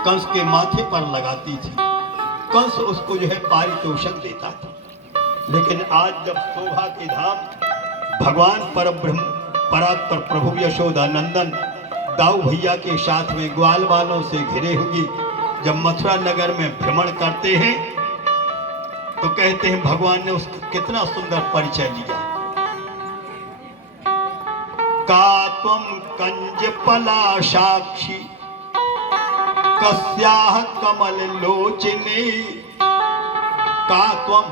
कंस के माथे पर लगाती थी। कंस उसको जो है पारितोषिक देता था। लेकिन आज जब शोभा के धाम भगवान परब्रह्म परात्पर प्रभु यशोदानंदन दाऊ भैया के साथ में ग्वाल वालों से घिरे हुए जब मथुरा नगर में भ्रमण करते हैं तो कहते हैं भगवान ने उसका कितना सुंदर परिचय दिया। का त्वं कंज पला साक्षी कस्याह कमल लोचने। का त्वं,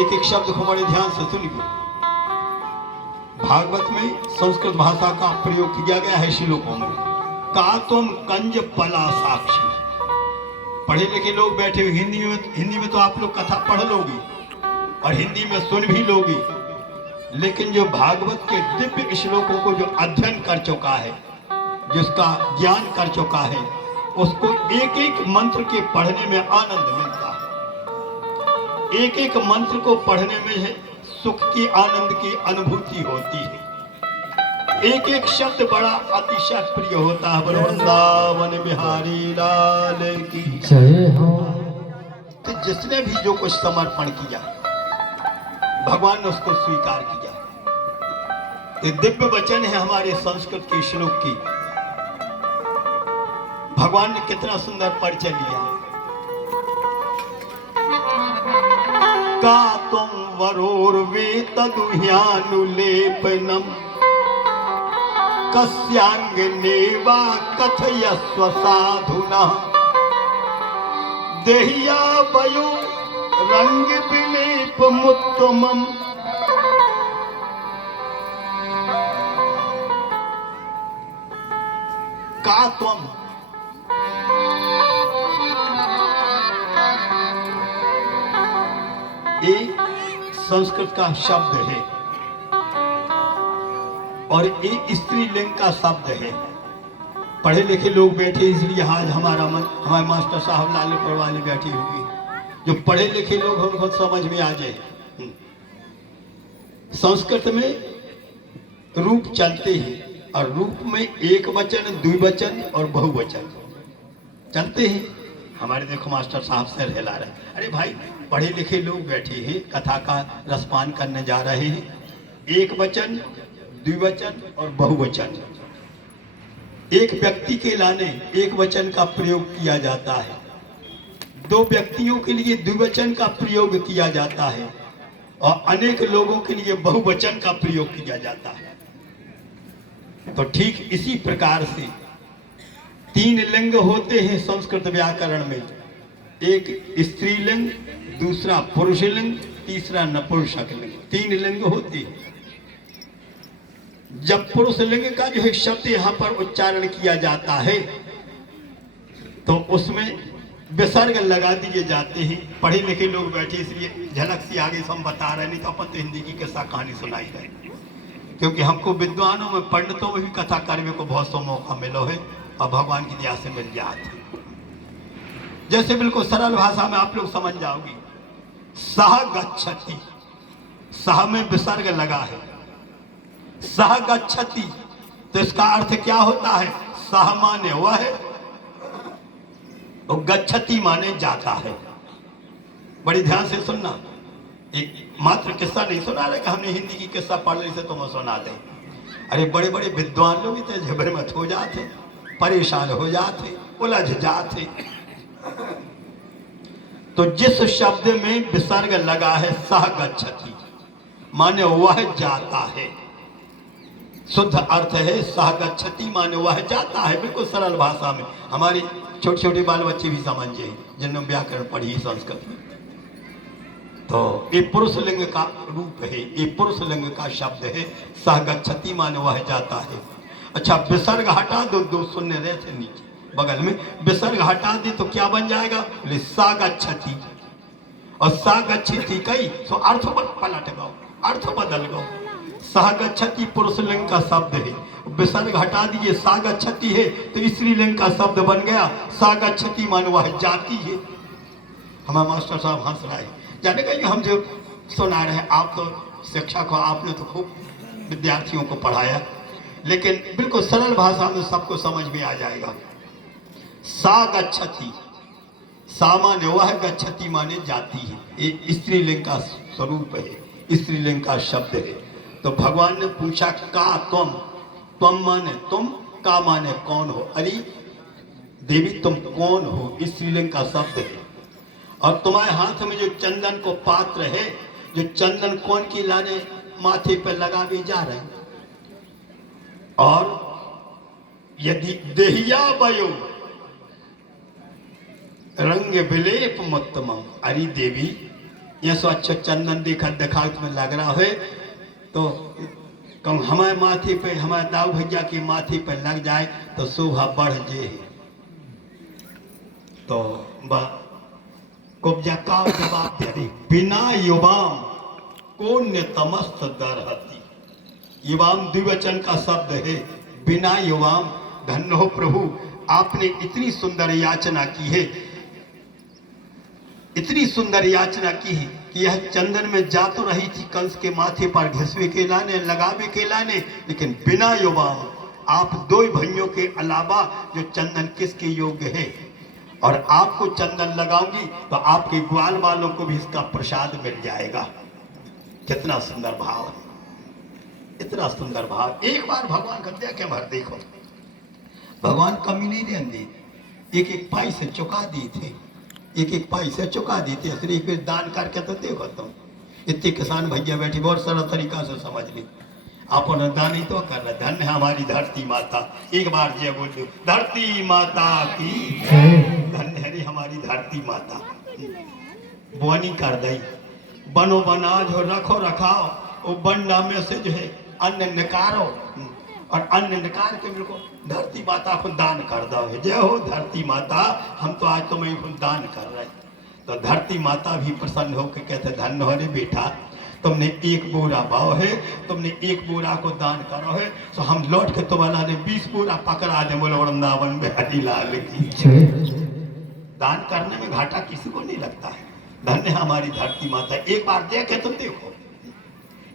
एक एक शब्द को बड़े ध्यान से सुनिए। भागवत में संस्कृत भाषा का प्रयोग किया गया है श्लोकों में। का त्वं कंज पला साक्षी। पढ़े लिखे लोग बैठे हुए हिंदी में तो आप लोग कथा पढ़ लोगे और हिंदी में सुन भी लोगे, लेकिन जो भागवत के दिव्य श्लोकों को जो अध्ययन कर चुका है, जिसका ज्ञान कर चुका है, उसको एक एक मंत्र के पढ़ने में आनंद मिलता है। एक एक मंत्र को पढ़ने में है सुख की आनंद की अनुभूति होती है। एक एक शब्द बड़ा अतिशय प्रिय होता है। वृंदावन बिहारी लाल की जय हो। तो जिसने भी जो कुछ समर्पण किया भगवान ने उसको स्वीकार किया। ये दिव्य वचन है हमारे संस्कृत के श्लोक की। भगवान ने कितना सुंदर परिचय लिया। का तुम वरोर्वेतदुह्यानुलेपनम कस्यांगनेवा कथयस्व साधुना देहिया वयो रंग विलेपमुत्तमम्। का त्वं, एक संस्कृत का शब्द है और एक स्त्रीलिंग का शब्द है। पढ़े लिखे लोग बैठे इसलिए आज हमारे मास्टर साहब लालपुर वाले बैठे होंगे। जो पढ़े लिखे लोग उनको समझ में आ जाए। संस्कृत में रूप चलते हैं और रूप में एक वचन, द्विवचन और बहुवचन चलते हैं। हमारे देखो मास्टर साहब सिर हिला रहे हैं। अरे भाई, पढ़े लिखे लोग बैठे हैं, कथा का रसपान करने जा रहे हैं। एक वचन, द्विवचन और बहुवचन। एक व्यक्ति के लाने एक वचन का प्रयोग किया जाता है, दो व्यक्तियों के लिए द्विवचन का प्रयोग किया जाता है और अनेक लोगों के लिए बहुवचन का प्रयोग किया जाता है। तो ठीक इसी प्रकार से तीन लिंग होते हैं संस्कृत व्याकरण में। एक स्त्रीलिंग, दूसरा पुरुषलिंग, तीसरा नपुंसक लिंग। तीन लिंग होते हैं। जब पुरुष लिंग का जो है शब्द यहाँ पर उच्चारण किया जाता है तो उसमें विसर्ग लगा दिए जाते हैं। पढ़े लिखे लोग बैठे इसलिए झलक सी आगे से हम बता रहे, नहीं तो अपन तो हिंदी की किस्सा कहानी सुनाई रहे। क्योंकि हमको विद्वानों में, पंडितों में भी कथा करने को बहुत सौ मौका मिलो है और भगवान की दया से मिल जाते। जैसे बिल्कुल सरल भाषा में आप लोग समझ जाओगे। सह गच्छति, सह में विसर्ग लगा है। सह गच्छति तो इसका अर्थ क्या होता है? सह माने वह है और गच्छति माने जाता है। बड़ी ध्यान से सुनना। एक मात्र किस्सा नहीं सुना रहे कि हमने हिंदी की किस्सा पढ़ ली से तुम्हें सुना दे। अरे बड़े बड़े विद्वान लोग थे, झबरमत हो जाते, परेशान हो जाते, उलझ जाते। तो जिस शब्द में विसर्ग लगा है सह गच्छति माने वह जाता है, शुद्ध अर्थ है सह गच्छति माने वह जाता है। बिल्कुल सरल भाषा में हमारी छोटे छोटे बाल बच्चे भी समझे जिन्होंने व्याकरण पढ़ी संस्कृत में। तो ये पुरुष लिंग का रूप है, ये पुरुष लिंग का शब्द है। सह गच्छति माने वह जाता है। अच्छा, विसर्ग हटा दो, दो शून्य रहे थे नीचे बगल में, विसर्ग हटा दी तो क्या बन जाएगा? सा गच्छति। और सा गच्छति कई तो अर्थ पलट गो, अर्थ बदल गो। सह गच्छति पुरुष लिंग का शब्द है, विसर्ग हटा दिए सा गच्छति है तो स्त्रीलिंग का शब्द बन गया। सा गच्छति माने वह जाती है। हमारे मास्टर साहब हंस रहे हैं, जाने का हम जो सुना रहे हैं। आप तो शिक्षक हो, आपने तो खूब विद्यार्थियों को पढ़ाया, लेकिन बिल्कुल सरल भाषा में सबको समझ में आ जाएगा। सा गच्छति, सा माने वह, गच्छति माने जाती है। ये स्त्रीलिंग का स्वरूप है, स्त्रीलिंग का शब्द है। तो भगवान ने पूछा का तुम, तुम माने तुम, का माने कौन हो। अरे देवी तुम कौन हो, स्त्रीलिंग का शब्द है। और तुम्हारे हाथ में जो चंदन को पात्र है, जो चंदन कौन की लाने माथे पर लगा भी जा रहे हैं। और यदि देहिया वयो रंग विलेप मुत्तमम, अरे देवी यह सो अच्छा चंदन देखा देखा तुम्हें लग रहा है तो कम हमारे माथे पे, हमारे दाऊ भैया के माथे पर लग जाए तो शोभा बढ़ जे। तो कुब्जा का जवाब दे रही, बिना युवाम कौन्य तमस्त दरहती। युवाम द्विवचन का शब्द है, बिना युवाम। धन्य हो प्रभु, आपने इतनी सुंदर याचना की है, इतनी सुंदर याचना की है कि यह चंदन में जा तो रही थी कंस के माथे पर घिसवे के लाने, लगावे के लाने, लेकिन बिना युवाम, आप दो भाइयों के अलावा जो चंदन किसके योग्य है। और आपको चंदन लगाऊंगी तो आपके ग्वाल वालों को भी इसका प्रसाद मिल जाएगा। कितना सुंदर भाव है, इतना सुंदर भाव। एक बार भगवान का क्या भर देखो, भगवान कमी नहीं रहने, एक एक पाई से चुका दिए थे, एक एक पाई से चुका देते। असली एक बार दान करके तो देखो तुम, इतने किसान भैया बैठे, बहुत सारा तरीका से समझ ली। अपन दान ही तो कर रहे। धन्य है हमारी धरती माता, एक बार जय बोल दो, धरती माता की। धन्य है हमारी धरती माता, बोनी कर दई, बनो बनाज हो, रखो रखाओ, वो बंडा में से जो है अन्न निकारो, और अन्न निकाल के मेरे को धरती माता को दान कर दो। जय हो धरती माता, हम तो आज तुम्हें दान कर रहे। तो धरती माता भी प्रसन्न होकर कहते धन्य हो रे बेटा, तुमने एक बोरा भाव है, तुमने एक बोरा को दान करो है, तो हम लौट के तुम्हारा ने 20 बोरा पकड़ा दे। बोलो वृंदावन में हरिलाल की। दान करने में घाटा किसी को नहीं लगता है। धन्य हमारी धरती माता, एक बार देखे तुम देखो।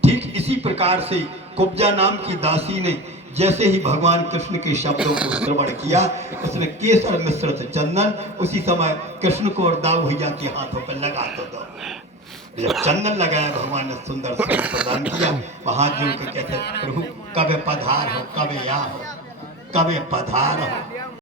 ठीक इसी प्रकार से कुब्जा नाम की दासी ने जैसे ही भगवान कृष्ण के शब्दों को श्रवण किया, उसने केसर मिश्रित चंदन उसी समय कृष्ण को और दाऊ भैया के हाथों पर लगा दो। जब चंदन लगाया, भगवान ने सुंदर से प्रदान किया। वहां जो के कहते प्रभु कब पधार हो, कब या हो, कब पधार हो।